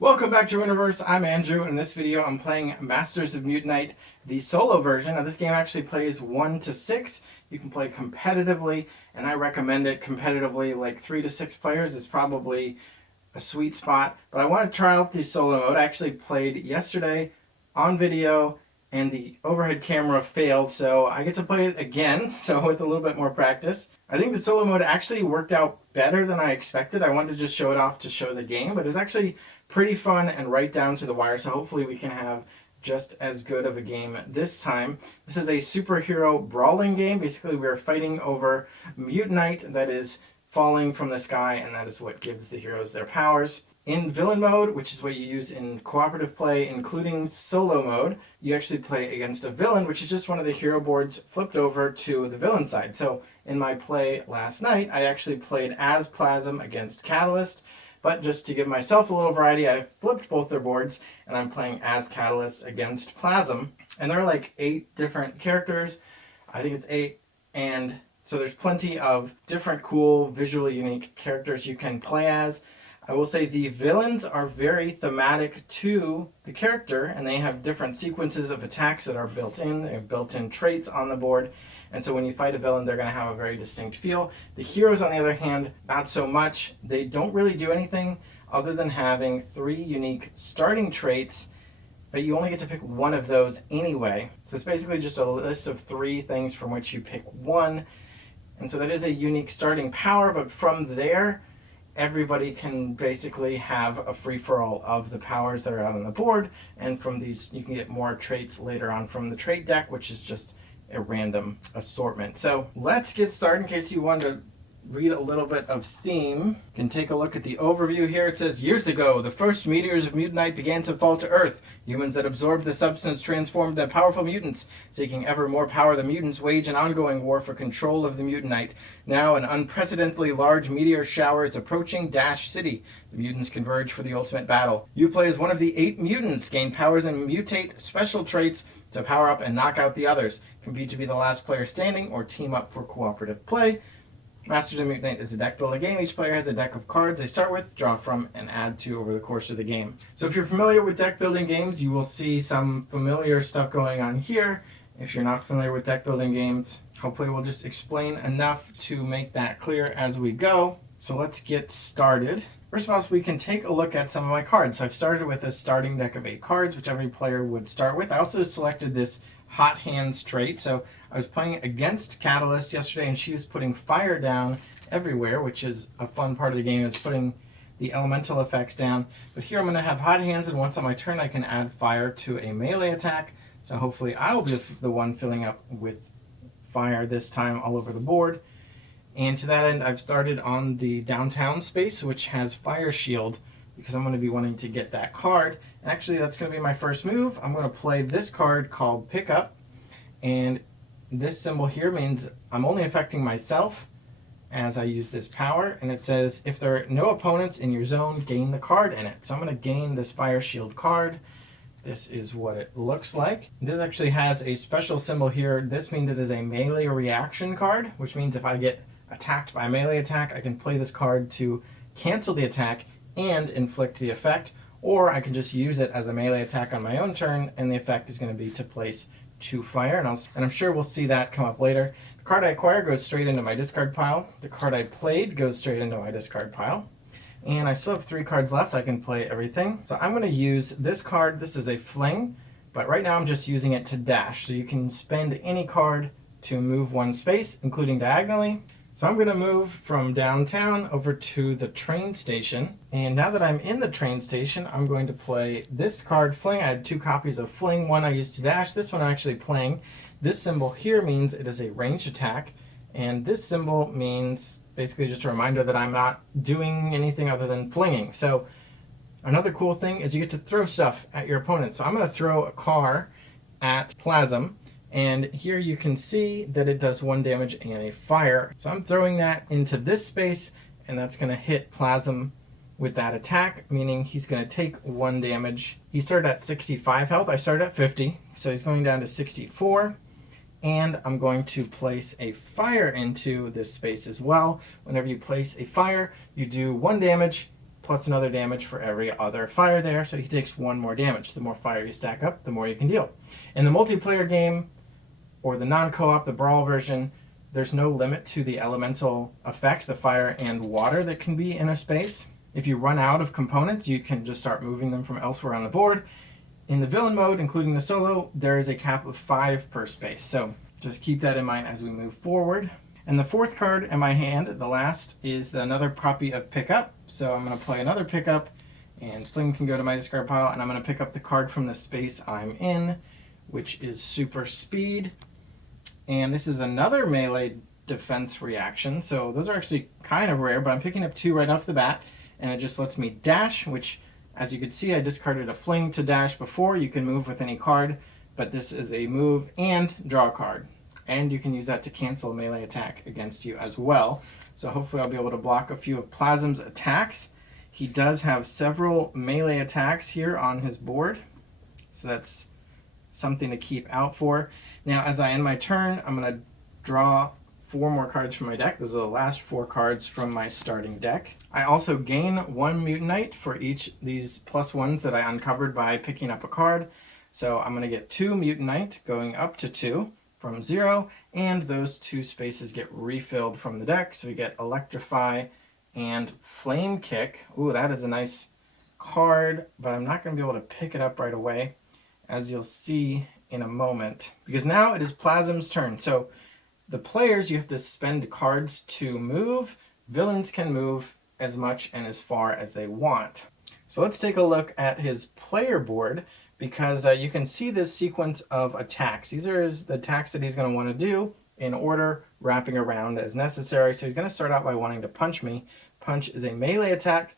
Welcome back to Universe. I'm Andrew, and in this video I'm playing Masters of Mutanite, the solo version. Now this game actually plays 1 to 6. You can play competitively, and I recommend it competitively. Like 3 to 6 players is probably a sweet spot. But I want to try out the solo mode. I actually played yesterday on video, and the overhead camera failed, so I get to play it again, so with a little bit more practice. I think the solo mode actually worked out better than I expected. I wanted to just show it off to show the game, but it's actually pretty fun and right down to the wire, so hopefully we can have just as good of a game this time. This is a superhero brawling game. Basically, we're fighting over Mutanite that is falling from the sky, and that is what gives the heroes their powers. In villain mode, which is what you use in cooperative play, including solo mode, you actually play against a villain, which is just one of the hero boards flipped over to the villain side. So in my play last night, I actually played as Plasm against Katalyst, but just to give myself a little variety, I flipped both their boards, and I'm playing as Katalyst against Plasm. And there are like 8 different characters. I think it's 8, and so there's plenty of different cool, visually unique characters you can play as. I will say the villains are very thematic to the character, and they have different sequences of attacks that are built in. They have built-in traits on the board, and so when you fight a villain, they're going to have a very distinct feel. The heroes, on the other hand, not so much. They don't really do anything other than having 3 unique starting traits, but you only get to pick one of those anyway. So it's basically just a list of 3 things from which you pick one, and so that is a unique starting power, but from there, everybody can basically have a free-for-all of the powers that are out on the board, and from these you can get more traits later on from the trait deck, which is just a random assortment. So let's get started. In case you want to read a little bit of theme, you can take a look at the overview here. It says, years ago, the first meteors of Mutanite began to fall to Earth. Humans that absorbed the substance transformed into powerful mutants. Seeking ever more power, the mutants wage an ongoing war for control of the Mutanite. Now, an unprecedentedly large meteor shower is approaching Dash City. The mutants converge for the ultimate battle. You play as one of the 8 mutants, gain powers and mutate special traits to power up and knock out the others. Compete to be the last player standing or team up for cooperative play. Masters of Mutanite is a deck building game. Each player has a deck of cards they start with, draw from, and add to over the course of the game. So if you're familiar with deck building games, you will see some familiar stuff going on here. If you're not familiar with deck building games, hopefully we'll just explain enough to make that clear as we go. So let's get started. First of all, we can take a look at some of my cards. So I've started with a starting deck of 8 cards, which every player would start with. I also selected this Hot Hands trait. So I was playing against Katalyst yesterday, and she was putting fire down everywhere, which is a fun part of the game, is putting the elemental effects down. But here I'm going to have Hot Hands, and once on my turn I can add fire to a melee attack. So hopefully I'll be the one filling up with fire this time all over the board. And to that end, I've started on the downtown space, which has Fire Shield, because I'm going to be wanting to get that card. And actually, that's going to be my first move. I'm going to play this card called Pickup, and this symbol here means I'm only affecting myself as I use this power, and it says if there are no opponents in your zone, gain the card in it. So I'm going to gain this Fire Shield card. This is what it looks like. This actually has a special symbol here. This means it is a melee reaction card, which means if I get attacked by a melee attack, I can play this card to cancel the attack and inflict the effect, or I can just use it as a melee attack on my own turn, and the effect is going to be to place 2 fire, and I'm sure we'll see that come up later. The card I acquire goes straight into my discard pile. The card I played goes straight into my discard pile. And I still have 3 cards left. I can play everything. So I'm going to use this card. This is a fling, but right now I'm just using it to dash. So you can spend any card to move 1 space, including diagonally. So I'm going to move from downtown over to the train station. And now that I'm in the train station, I'm going to play this card, Fling. I had 2 copies of Fling. One I used to dash. This one I'm actually playing. This symbol here means it is a ranged attack. And this symbol means basically just a reminder that I'm not doing anything other than flinging. So another cool thing is you get to throw stuff at your opponent. So I'm going to throw a car at Plasm. And here you can see that it does 1 damage and a fire. So I'm throwing that into this space, and that's going to hit Plasm with that attack, meaning he's going to take 1 damage. He started at 65 health. I started at 50, so he's going down to 64. And I'm going to place a fire into this space as well. Whenever you place a fire, you do 1 damage plus another damage for every other fire there, so he takes 1 more damage. The more fire you stack up, the more you can deal. In the multiplayer game, or the non-co-op, the brawl version, there's no limit to the elemental effects, the fire and water that can be in a space. If you run out of components, you can just start moving them from elsewhere on the board. In the villain mode, including the solo, there is a cap of 5 per space, so just keep that in mind as we move forward. And the 4th card in my hand, the last, is another copy of Pickup. So I'm going to play another Pickup, and Fling can go to my discard pile, and I'm going to pick up the card from the space I'm in, which is Super Speed. And this is another melee defense reaction, so those are actually kind of rare, but I'm picking up 2 right off the bat, and it just lets me dash, which, as you can see, I discarded a Fling to dash before. You can move with any card, but this is a move and draw a card. And you can use that to cancel a melee attack against you as well. So hopefully I'll be able to block a few of Plasm's attacks. He does have several melee attacks here on his board, so that's something to keep out for. Now, as I end my turn, I'm going to draw 4 more cards from my deck. Those are the last 4 cards from my starting deck. I also gain 1 Mutanite for each these +1s that I uncovered by picking up a card. So I'm going to get 2 Mutanite, going up to 2 from 0, and those 2 spaces get refilled from the deck. So we get Electrify and Flame Kick. Ooh, that is a nice card, but I'm not going to be able to pick it up right away, as you'll see in a moment, because now it is Plasm's turn. So the players, you have to spend cards to move. Villains can move as much and as far as they want. So let's take a look at his player board, because you can see this sequence of attacks. These are the attacks that he's going to want to do in order, wrapping around as necessary. So he's going to start out by wanting to punch me. Punch is a melee attack,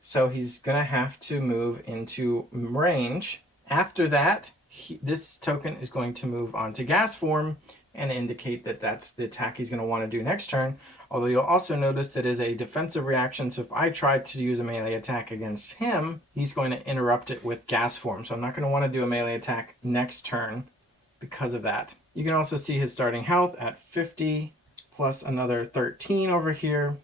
so he's going to have to move into range. After that, this token is going to move on to gas form and indicate that that's the attack he's going to want to do next turn. Although you'll also notice that is a defensive reaction, so if I try to use a melee attack against him, he's going to interrupt it with gas form. So I'm not going to want to do a melee attack next turn because of that. You can also see his starting health at 50 plus another 13 over here.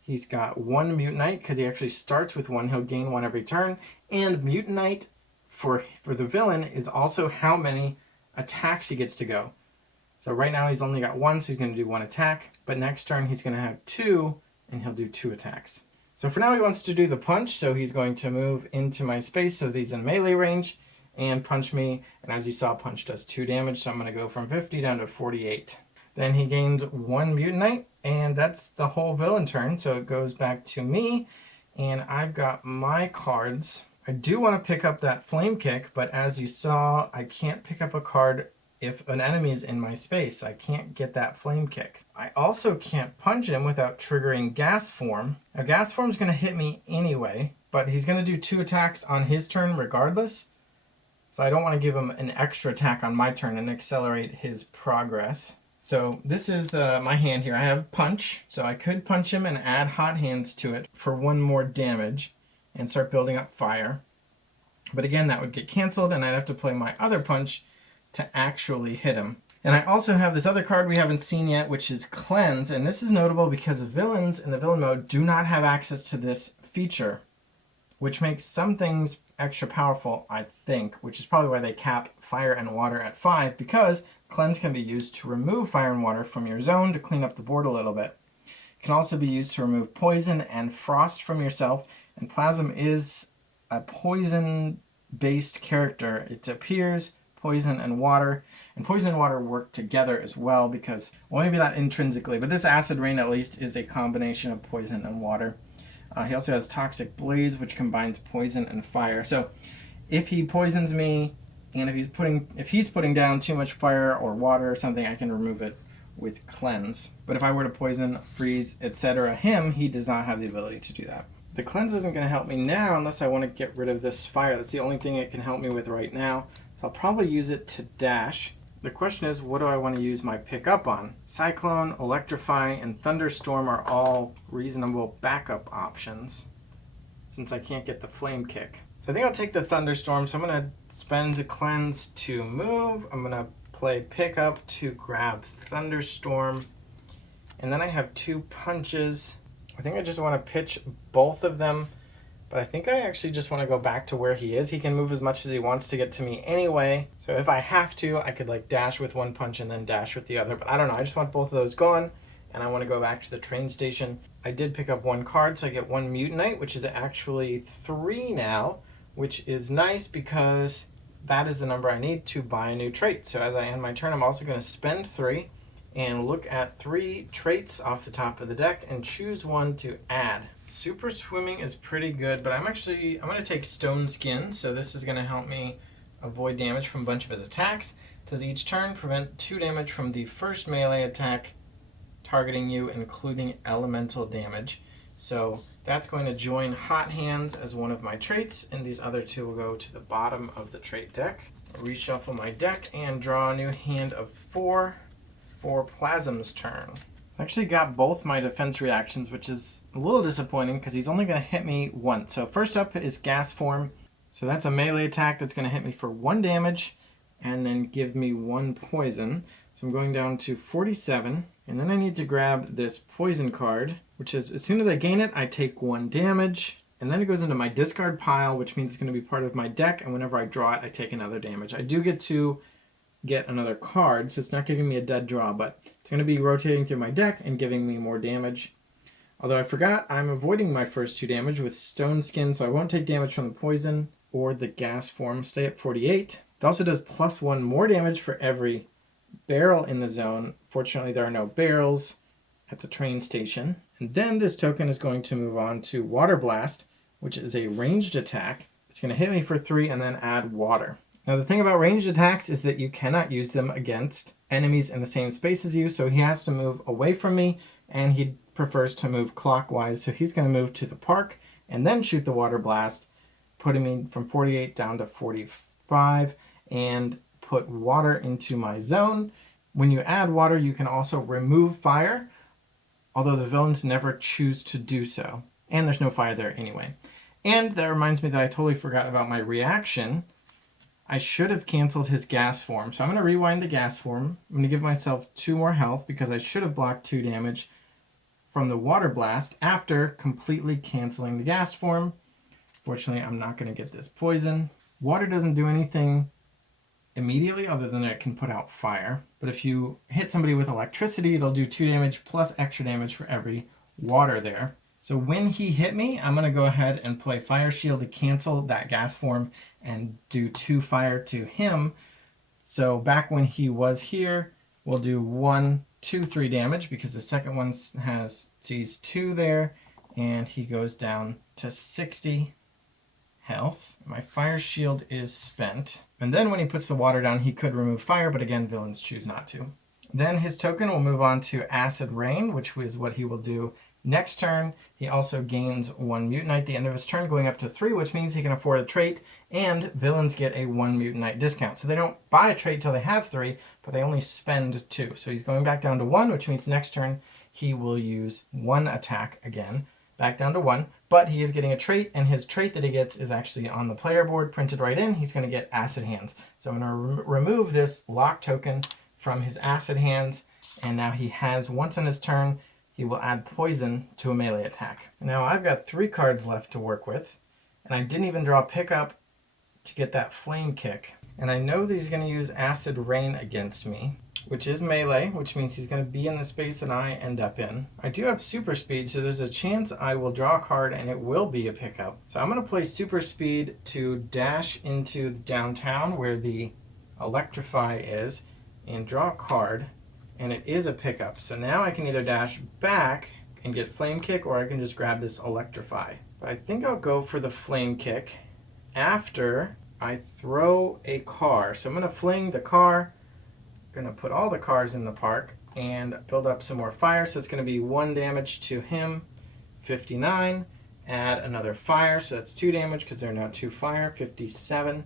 He's got 1 Mutanite because he actually starts with 1. He'll gain 1 every turn. And Mutanite for the villain is also how many attacks he gets to go. So right now he's only got 1, so he's going to do 1 attack. But next turn he's going to have 2, and he'll do 2 attacks. So for now he wants to do the punch, so he's going to move into my space so that he's in melee range and punch me. And as you saw, punch does 2 damage, so I'm going to go from 50 down to 48. Then he gains 1 Mutanite, and that's the whole villain turn. So it goes back to me, and I've got my cards. I do want to pick up that Flame Kick, but as you saw, I can't pick up a card if an enemy is in my space. I can't get that Flame Kick. I also can't punch him without triggering Gas Form. Now, Gas Form is going to hit me anyway, but he's going to do 2 attacks on his turn regardless. So I don't want to give him an extra attack on my turn and accelerate his progress. So this is my hand here. I have Punch, so I could punch him and add Hot Hands to it for 1 more damage and start building up fire. But again, that would get canceled, and I'd have to play my other punch to actually hit him. And I also have this other card we haven't seen yet, which is Cleanse, and this is notable because villains in the villain mode do not have access to this feature, which makes some things extra powerful, I think, which is probably why they cap fire and water at 5, because Cleanse can be used to remove fire and water from your zone to clean up the board a little bit. It can also be used to remove poison and frost from yourself, and Plasm is a poison-based character. It appears poison and water work together as well, because, well, maybe not intrinsically, but this acid rain at least is a combination of poison and water. He also has Toxic Blaze, which combines poison and fire. So if he poisons me, and if he's putting down too much fire or water or something, I can remove it with Cleanse. But if I were to poison, freeze, etc. him, he does not have the ability to do that. The Cleanse isn't going to help me now unless I want to get rid of this fire. That's the only thing it can help me with right now. So I'll probably use it to dash. The question is, what do I want to use my pickup on? Cyclone, Electrify, and Thunderstorm are all reasonable backup options since I can't get the Flame Kick. So I think I'll take the Thunderstorm. So I'm going to spend the Cleanse to move. I'm going to play Pickup to grab Thunderstorm. And then I have 2 punches. I think I just want to pitch both of them But I think I actually just want to go back to where he is. He can move as much as he wants to get to me anyway. So if I have to, I could like dash with one punch and then dash with the other. But I don't know. I just want both of those gone. And I want to go back to the train station. I did pick up one card, so I get one Mutanite, which is actually 3 now, which is nice because that is the number I need to buy a new trait. So as I end my turn, I'm also going to spend 3 and look at 3 traits off the top of the deck and choose one to add. Super swimming is pretty good, but I'm going to take stone skin, so this is going to help me avoid damage from a bunch of his attacks. It says each turn, prevent 2 damage from the first melee attack targeting you, including elemental damage. So that's going to join Hot Hands as one of my traits, and these other 2 will go to the bottom of the trait deck. I'll reshuffle my deck and draw a new hand of 4 for Plasm's turn. I actually got both my defense reactions, which is a little disappointing because he's only going to hit me once. So first up is Gas Form. So that's a melee attack that's going to hit me for 1 damage and then give me 1 poison. So I'm going down to 47, and then I need to grab this poison card, which is as soon as I gain it, I take 1 damage, and then it goes into my discard pile, which means it's going to be part of my deck, and whenever I draw it, I take another damage. I do get to get another card, so it's not giving me a dead draw, but it's going to be rotating through my deck and giving me more damage. Although I forgot, I'm avoiding my first 2 damage with Stone Skin, so I won't take damage from the poison or the Gas Form. Stay at 48. It also does +1 more damage for every barrel in the zone. Fortunately, there are no barrels at the train station. And then this token is going to move on to Water Blast, which is a ranged attack. It's going to hit me for 3 and then add water. Now the thing about ranged attacks is that you cannot use them against enemies in the same space as you, so he has to move away from me, and he prefers to move clockwise, so he's going to move to the park and then shoot the Water Blast, putting me from 48 down to 45, and put water into my zone. When you add water, you can also remove fire, although the villains never choose to do so. And there's no fire there anyway. And that reminds me that I totally forgot about my reaction. I should have canceled his Gas Form. So I'm going to rewind the Gas Form. I'm going to give myself 2 more health because I should have blocked 2 damage from the Water Blast after completely canceling the Gas Form. Fortunately, I'm not going to get this poison. Water doesn't do anything immediately other than it can put out fire. But if you hit somebody with electricity, it'll do 2 damage plus extra damage for every water there. So when he hit me, I'm going to go ahead and play Fire Shield to cancel that Gas Form and do 2 fire to him. So back when he was here, we'll do 1, 2, 3 damage because the second one sees 2 there, and he goes down to 60 health. My Fire Shield is spent. And then when he puts the water down, he could remove fire, but again, villains choose not to. Then his token will move on to Acid Rain, which is what he will do next turn. He also gains 1 Mutanite at the end of his turn, going up to 3, which means he can afford a trait, and villains get a 1 Mutanite discount. So they don't buy a trait till they have 3, but they only spend 2. So he's going back down to 1, which means next turn he will use 1 attack again, back down to 1. But he is getting a trait, and his trait that he gets is actually on the player board, printed right in. He's going to get Acid Hands. So I'm going to remove this lock token from his Acid Hands, and now he has, once in his turn, he will add poison to a melee attack. Now I've got 3 cards left to work with, and I didn't even draw Pickup to get that Flame Kick. And I know that he's going to use Acid Rain against me, which is melee, which means he's going to be in the space that I end up in. I do have Super Speed, so there's a chance I will draw a card and it will be a Pickup. So I'm going to play Super Speed to dash into downtown where the Electrify is and draw a card, and it is a Pickup. So now I can either dash back and get Flame Kick, or I can just grab this Electrify. But I think I'll go for the Flame Kick after I throw a car. So I'm going to fling the car, going to put all the cars in the park and build up some more fire. So it's going to be 1 damage to him, 59. Add another fire, so that's 2 damage because there are now 2 fire, 57.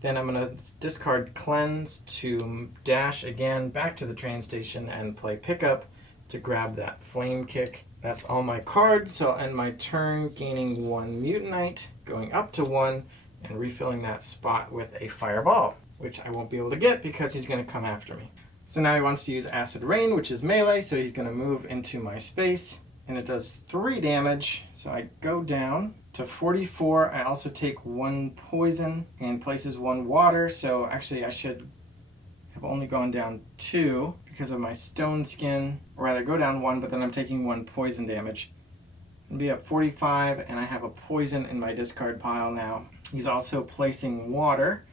Then I'm going to discard Cleanse to dash again back to the train station and play Pickup to grab that Flame Kick. That's all my cards, so I'll end my turn gaining 1 Mutanite, going up to 1, and refilling that spot with a Fireball, which I won't be able to get because he's going to come after me. So now he wants to use Acid Rain, which is melee, so he's going to move into my space and it does 3 damage. So I go down to 44. I also take 1 poison and places 1 water. So actually I should have only gone down 2 because of my stone skin, or rather go down 1, but then I'm taking 1 poison damage. I'll be at 45, and I have a poison in my discard pile now. He's also placing water,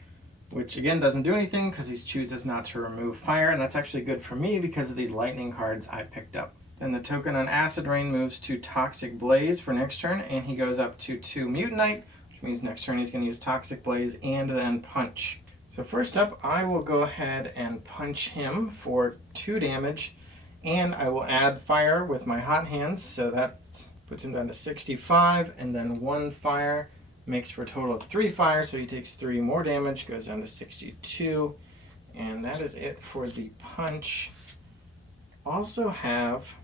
which again doesn't do anything because he chooses not to remove fire, and that's actually good for me because of these lightning cards I picked up. Then the token on Acid Rain moves to Toxic Blaze for next turn, and he goes up to 2 Mutanite, which means next turn he's going to use Toxic Blaze and then Punch. So first up, I will go ahead and punch him for 2 damage, and I will add fire with my hot hands, so that puts him down to 65, and then 1 fire makes for a total of 3 fire, so he takes 3 more damage, goes down to 62, and that is it for the punch. Also have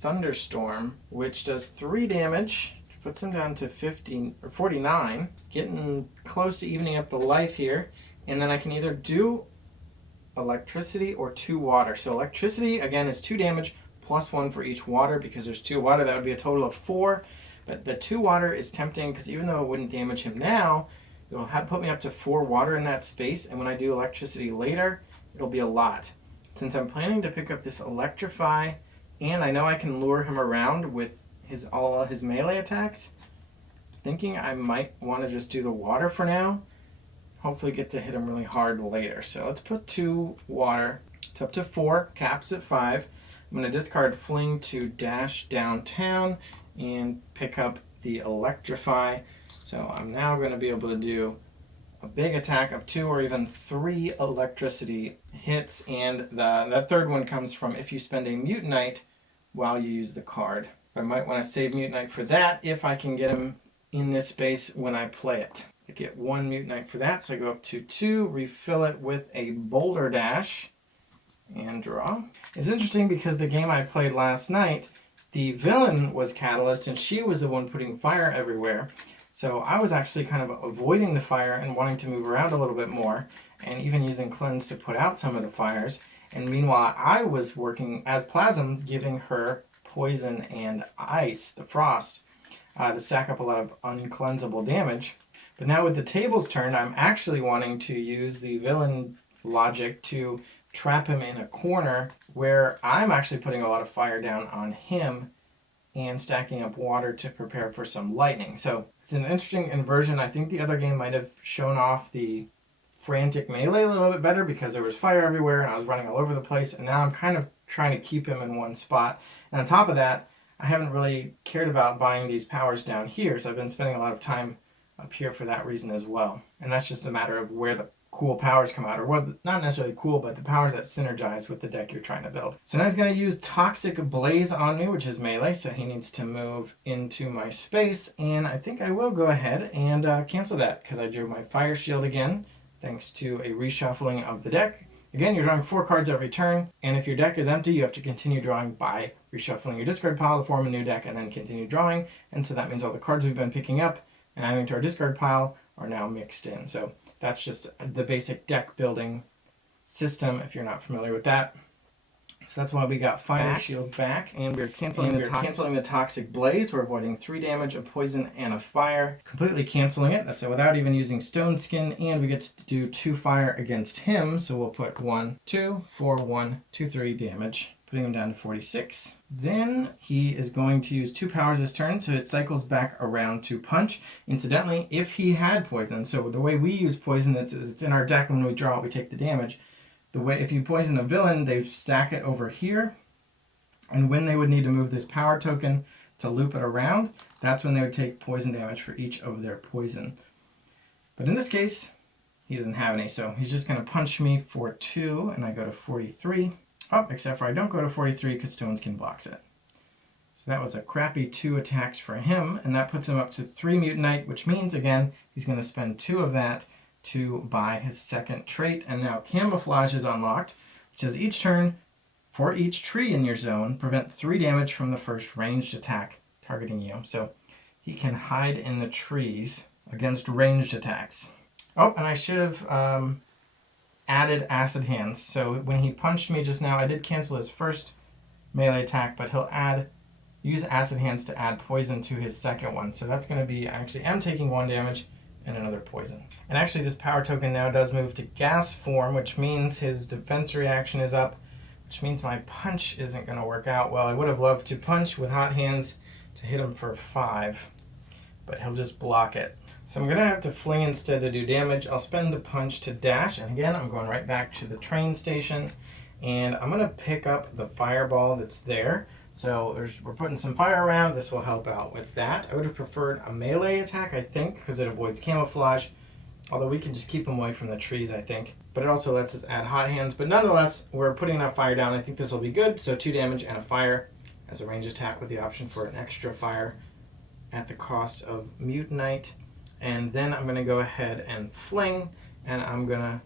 Thunderstorm, which does 3 damage, which puts him down to 49, getting close to evening up the life here. And then I can either do electricity or 2 water. So electricity, again, is 2 damage plus 1 for each water. Because there's 2 water, that would be a total of 4. But the 2 water is tempting because even though it wouldn't damage him now, it'll put me up to 4 water in that space. And when I do electricity later, it'll be a lot. Since I'm planning to pick up this Electrify, and I know I can lure him around with all his melee attacks, thinking I might want to just do the water for now. Hopefully get to hit him really hard later. So let's put 2 water. It's up to 4, caps at 5. I'm going to discard Fling to dash downtown and pick up the Electrify. So I'm now going to be able to do a big attack of 2 or even 3 electricity hits. And that third one comes from if you spend a Mutanite while you use the card. I might want to save Mutanite for that if I can get him in this space when I play it. I get 1 Mutanite for that, so I go up to 2, refill it with a Boulder Dash, and draw. It's interesting because the game I played last night, the villain was Katalyst, and she was the one putting fire everywhere. So I was actually kind of avoiding the fire and wanting to move around a little bit more, and even using Cleanse to put out some of the fires. And meanwhile, I was working as Plasm, giving her poison and ice, the frost, to stack up a lot of uncleansable damage. But now with the tables turned, I'm actually wanting to use the villain logic to trap him in a corner where I'm actually putting a lot of fire down on him and stacking up water to prepare for some lightning. So it's an interesting inversion. I think the other game might have shown off the frantic melee a little bit better because there was fire everywhere and I was running all over the place. And now I'm kind of trying to keep him in one spot. And on top of that, I haven't really cared about buying these powers down here. So I've been spending a lot of time up here for that reason as well. And that's just a matter of where the cool powers come out, or what, not necessarily cool, but the powers that synergize with the deck you're trying to build. So now he's going to use Toxic Blaze on me, which is melee, so he needs to move into my space, and I think I will go ahead and cancel that, because I drew my Fire Shield again, thanks to a reshuffling of the deck. Again, you're drawing 4 cards every turn, and if your deck is empty, you have to continue drawing by reshuffling your discard pile to form a new deck, and then continue drawing, and so that means all the cards we've been picking up and adding to our discard pile are now mixed in. So that's just the basic deck building system if you're not familiar with that. So that's why we got Fire Shield back, and we're canceling the Toxic Blaze. We're avoiding 3 damage, a poison, and a fire. Completely canceling it. That's without even using Stone Skin, and we get to do 2 fire against him. So we'll put 1, 2, 4, 1, 2, 3 damage, putting him down to 46. Then he is going to use 2 powers this turn, so it cycles back around to punch. Incidentally, if he had poison, so the way we use poison, it's in our deck. When we draw it, we take the damage. The way, if you poison a villain, they stack it over here, and when they would need to move this power token to loop it around, that's when they would take poison damage for each of their poison. But in this case, he doesn't have any, so he's just going to punch me for 2, and I go to 43. Oh, except for I don't go to 43 because Stone Skin blocks it. So that was a crappy 2 attacks for him, and that puts him up to 3 Mutanite, which means, again, he's going to spend 2 of that to buy his second trait. And now Camouflage is unlocked, which says each turn, for each tree in your zone, prevent 3 damage from the first ranged attack targeting you. So he can hide in the trees against ranged attacks. Oh, and I should have added Acid Hands. So when he punched me just now, I did cancel his first melee attack, but he'll add use Acid Hands to add poison to his second one. So that's going to be, I actually am taking 1 damage and another poison. And actually this power token now does move to gas form, which means his defense reaction is up, which means my punch isn't going to work out well. I would have loved to punch with Hot Hands to hit him for 5, but he'll just block it. So I'm going to have to fling instead to do damage. I'll spend the punch to dash, and again I'm going right back to the train station, and I'm going to pick up the fireball that's there. So we're putting some fire around. This will help out with that. I would have preferred a melee attack, I think, because it avoids camouflage. Although we can just keep them away from the trees, I think. But it also lets us add Hot Hands. But nonetheless, we're putting enough fire down. I think this will be good. So 2 damage and a fire as a range attack with the option for an extra fire at the cost of Mutanite. And then I'm going to go ahead and fling. And I'm going to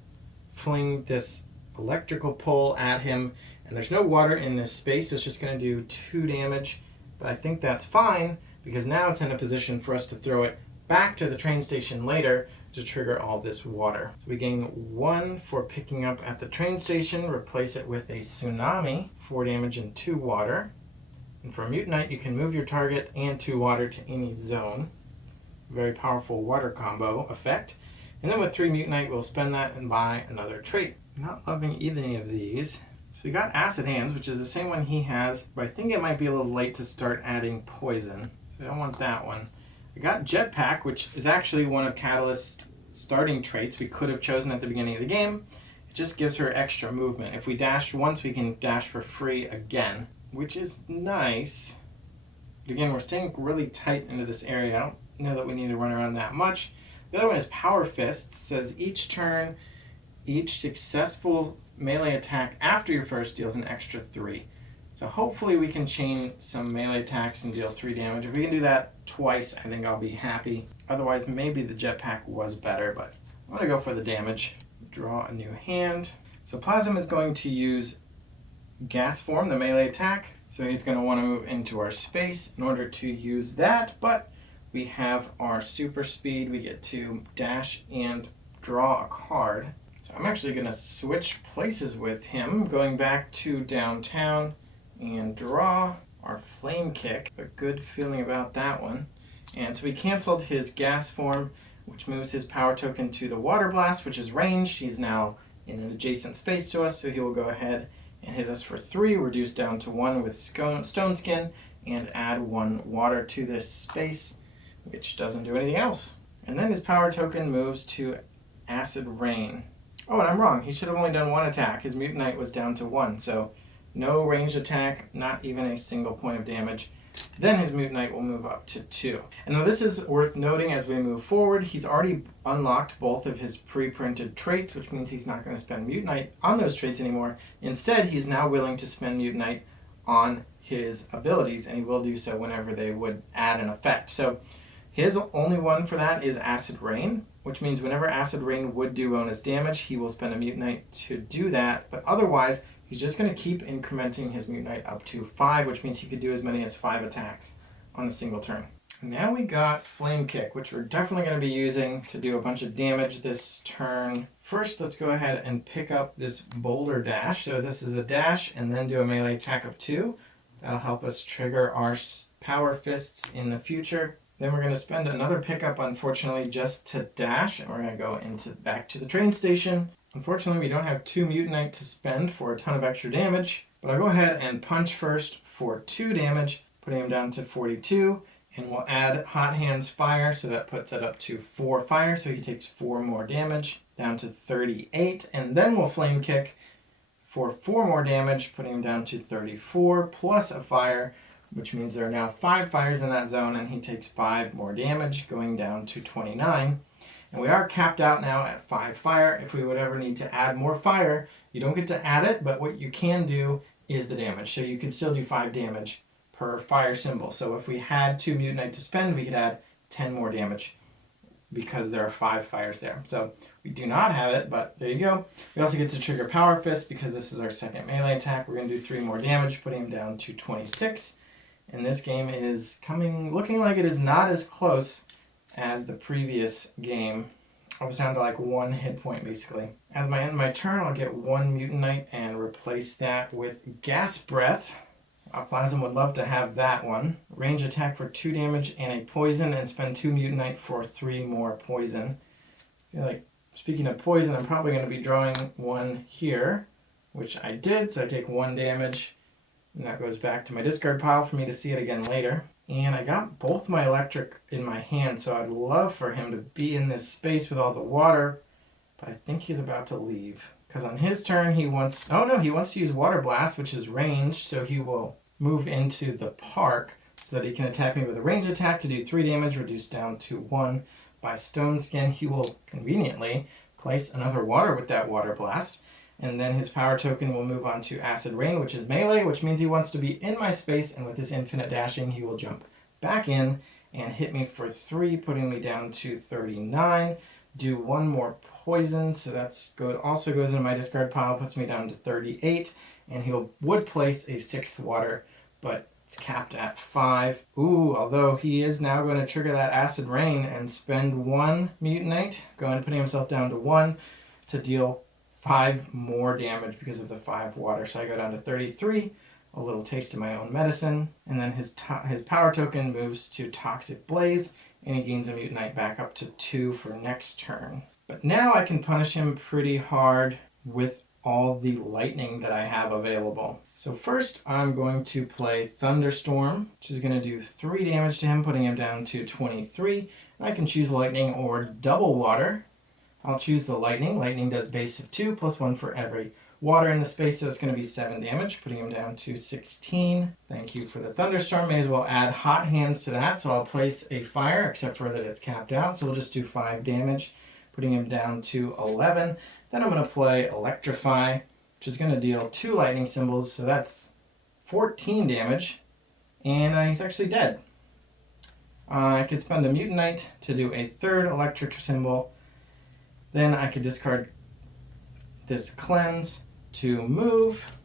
fling this electrical pole at him. And there's no water in this space, so it's just going to do 2 damage. But I think that's fine, because now it's in a position for us to throw it back to the train station later to trigger all this water. So we gain 1 for picking up at the train station, replace it with a tsunami, 4 damage and 2 water. And for Mutanite, you can move your target and 2 water to any zone. Very powerful water combo effect. And then with 3 Mutanite, we'll spend that and buy another trait. Not loving either of these. So we got Acid Hands, which is the same one he has, but I think it might be a little late to start adding poison. So I don't want that one. I got Jetpack, which is actually one of Katalyst's starting traits we could have chosen at the beginning of the game. It just gives her extra movement. If we dash once, we can dash for free again, which is nice. Again, we're staying really tight into this area. I don't know that we need to run around that much. The other one is Power Fists. It says each turn, each successful melee attack after your first deals an extra 3. So hopefully we can chain some melee attacks and deal 3 damage. If we can do that twice, I think I'll be happy. Otherwise, maybe the jetpack was better, but I'm going to go for the damage. Draw a new hand. So Plasm is going to use gas form, the melee attack. So he's going to want to move into our space in order to use that, but we have our super speed. We get to dash and draw a card. So I'm actually going to switch places with him, going back to downtown and draw our flame kick. A good feeling about that one. And so we canceled his gas form, which moves his power token to the water blast, which is ranged. He's now in an adjacent space to us, so he will go ahead and hit us for 3, reduce down to 1 with stone skin, and add 1 water to this space, which doesn't do anything else. And then his power token moves to Acid Rain. Oh, and I'm wrong. He should have only done 1 attack. His Mutanite was down to 1, so no ranged attack, not even a single point of damage. Then his Mutanite will move up to 2. And now this is worth noting as we move forward. He's already unlocked both of his pre-printed traits, which means he's not going to spend Mutanite on those traits anymore. Instead, he's now willing to spend Mutanite on his abilities, and he will do so whenever they would add an effect. So his only one for that is Acid Rain, which means whenever Acid Rain would do bonus damage, he will spend a Mutanite to do that. But otherwise, he's just going to keep incrementing his Mutanite up to 5, which means he could do as many as 5 attacks on a single turn. And now we got Flame Kick, which we're definitely going to be using to do a bunch of damage this turn. First, let's go ahead and pick up this Boulder Dash. So this is a dash and then do a melee attack of 2. That'll help us trigger our Power Fists in the future. Then we're going to spend another pickup, unfortunately, just to dash, and we're going to go back to the train station. Unfortunately, we don't have 2 Mutanite to spend for a ton of extra damage, but I'll go ahead and punch first for 2 damage, putting him down to 42, and we'll add Hot Hands Fire, so that puts it up to 4 fire, so he takes 4 more damage, down to 38, and then we'll Flame Kick for 4 more damage, putting him down to 34, plus a fire, which means there are now 5 fires in that zone, and he takes 5 more damage, going down to 29. And we are capped out now at 5 fire. If we would ever need to add more fire, you don't get to add it, but what you can do is the damage. So you can still do 5 damage per fire symbol. So if we had 2 Mutanite to spend, we could add 10 more damage because there are 5 fires there. So we do not have it, but there you go. We also get to trigger Power Fist because this is our second melee attack. We're going to do 3 more damage, putting him down to 26. And this game is looking like it is not as close as the previous game. I was down to like 1 hit point basically. As I end my turn, I'll get 1 Mutanite and replace that with Gas Breath. Plasm would love to have that one. Range attack for 2 damage and a poison, and spend 2 Mutanite for 3 more poison. I feel like, speaking of poison, I'm probably going to be drawing one here, which I did, so I take 1 damage, and that goes back to my discard pile for me to see it again later. And I got both my electric in my hand, so I'd love for him to be in this space with all the water, but I think he's about to leave. Because on his turn, he wants to use Water Blast, which is ranged, so he will move into the park so that he can attack me with a range attack to do 3 damage, reduced down to 1 by Stone Skin. He will conveniently place another water with that Water Blast, and then his power token will move on to Acid Rain, which is melee, which means he wants to be in my space, and with his infinite dashing, he will jump back in and hit me for 3, putting me down to 39. Do 1 more poison, so that's also goes into my discard pile, puts me down to 38, and he would place a 6th water, but it's capped at 5. Ooh, although he is now going to trigger that Acid Rain and spend 1 Mutanite, going to put himself down to 1 to deal 5 more damage because of the 5 water. So I go down to 33, a little taste of my own medicine, and then his power token moves to Toxic Blaze, and he gains a Mutanite back up to 2 for next turn. But now I can punish him pretty hard with all the lightning that I have available. So first I'm going to play Thunderstorm, which is going to do 3 damage to him, putting him down to 23. And I can choose lightning or double water. I'll choose the lightning. Lightning does base of 2 plus 1 for every water in the space, so that's going to be 7 damage, putting him down to 16. Thank you for the Thunderstorm. May as well add Hot Hands to that, so I'll place a fire, except for that it's capped out, so we'll just do 5 damage, putting him down to 11. Then I'm going to play Electrify, which is going to deal 2 lightning symbols, so that's 14 damage, and he's actually dead. I could spend a Mutanite to do a 3rd electric symbol. Then I could discard this Cleanse to move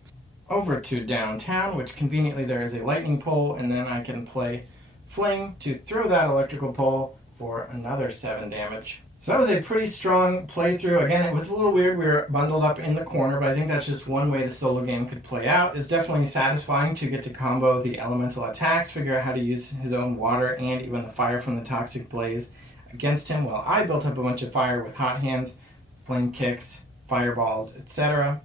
over to downtown, which conveniently there is a lightning pole, and then I can play Fling to throw that electrical pole for another 7 damage. So that was a pretty strong playthrough. Again, it was a little weird. We were bundled up in the corner, but I think that's just one way the solo game could play out. It's definitely satisfying to get to combo the elemental attacks, figure out how to use his own water and even the fire from the Toxic Blaze against him, while I built up a bunch of fire with Hot Hands, Flame Kicks, Fireballs, etc.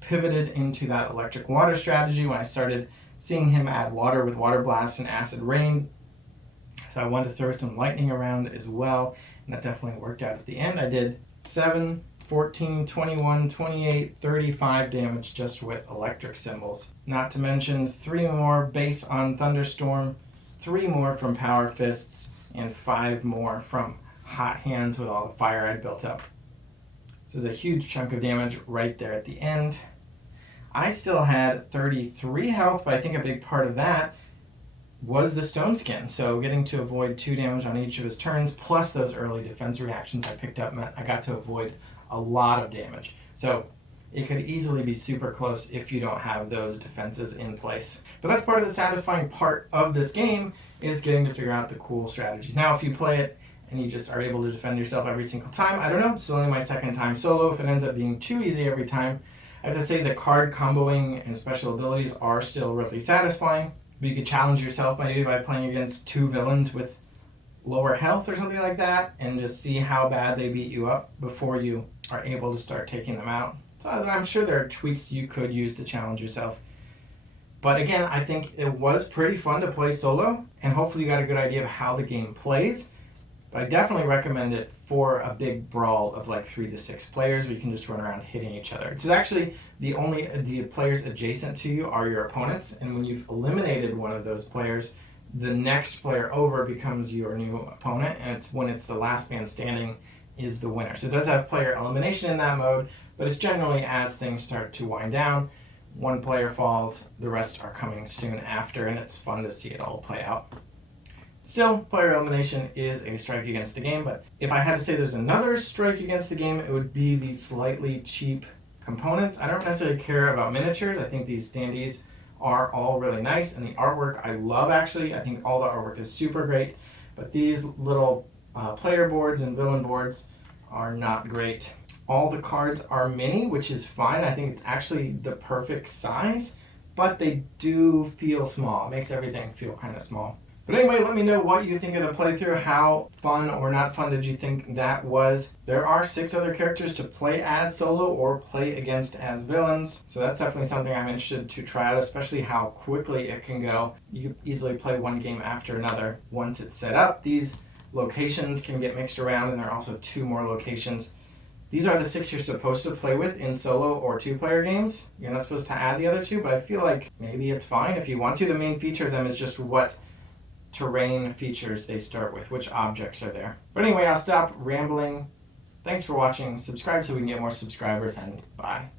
Pivoted into that electric water strategy when I started seeing him add water with Water Blast and Acid Rain. So I wanted to throw some lightning around as well, and that definitely worked out at the end. I did 7, 14, 21, 28, 35 damage just with electric symbols. Not to mention 3 more base on Thunderstorm, 3 more from Power Fists, and 5 more from Hot Hands with all the fire I'd built up. This is a huge chunk of damage right there at the end. I still had 33 health, but I think a big part of that was the Stone Skin. So getting to avoid 2 damage on each of his turns, plus those early defense reactions I picked up, meant I got to avoid a lot of damage. So it could easily be super close if you don't have those defenses in place. But that's part of the satisfying part of this game, is getting to figure out the cool strategies. Now, if you play it and you just are able to defend yourself every single time, I don't know, it's only my 2nd time solo. If it ends up being too easy every time, I have to say the card comboing and special abilities are still really satisfying. But you could challenge yourself maybe by playing against 2 villains with lower health or something like that, and just see how bad they beat you up before you are able to start taking them out. So I'm sure there are tweaks you could use to challenge yourself. But again, I think it was pretty fun to play solo, and hopefully you got a good idea of how the game plays. But I definitely recommend it for a big brawl of like 3 to 6 players where you can just run around hitting each other. It's actually the players adjacent to you are your opponents, and when you've eliminated one of those players, the next player over becomes your new opponent, and it's when it's the last man standing is the winner. So it does have player elimination in that mode, but it's generally as things start to wind down, one player falls, the rest are coming soon after, and it's fun to see it all play out. Still, player elimination is a strike against the game, but if I had to say there's another strike against the game, it would be the slightly cheap components. I don't necessarily care about miniatures. I think these standees are all really nice, and the artwork I love, actually. I think all the artwork is super great, but these little player boards and villain boards are not great. All the cards are mini, which is fine. I think it's actually the perfect size, but they do feel small. It makes everything feel kind of small. But anyway, let me know what you think of the playthrough. How fun or not fun did you think that was? There are 6 other characters to play as solo or play against as villains. So that's definitely something I'm interested to try out, especially how quickly it can go. You can easily play one game after another once it's set up. These locations can get mixed around, and there are also 2 more locations. These are the 6 you're supposed to play with in solo or 2-player games. You're not supposed to add the other 2, but I feel like maybe it's fine if you want to. The main feature of them is just what terrain features they start with, which objects are there. But anyway, I'll stop rambling. Thanks for watching. Subscribe so we can get more subscribers, and bye.